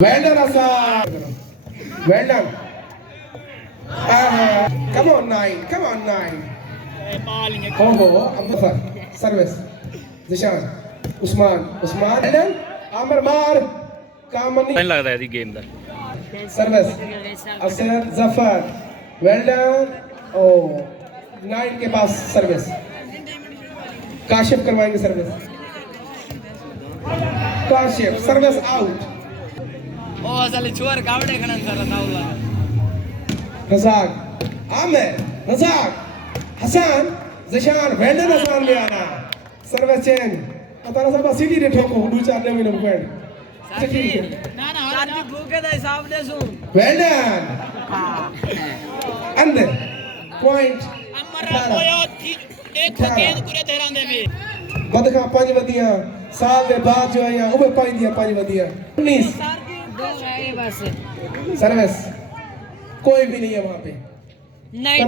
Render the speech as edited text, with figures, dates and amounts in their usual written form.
Well done, Asa. Well done. Come on, nine. Come on, nine. Oh, Abdullah. Service. Zishan. Usman. Usman. Well done. Amar Mar. Kamani. नहीं लगता है game का Service. Asad Zafar. Well done. Oh, nine के पास service. Kashif करवाएंगे service. Kashif service out. ओ असली चोर गावडे खणन सर तावला रज़ाक आमिर रज़ाक हसन ज़िशान वेल्डन हसन ले आना सर्विस चेंज पता ना सब सिटी रे ठोको दो चार ने मिनट पॉइंट ना ना चार्जी भूखे दा हिसाब दे सु वेल्डन अंदर पॉइंट अमरा कोयो एक गेंद कुरे तेरा दे भी बदखा पांच वदियां साल दे बाद जो आया उबे पाइंदियां पांच वदियां 19 दो गए बस सर्विस कोई भी नहीं है वहां पे नहीं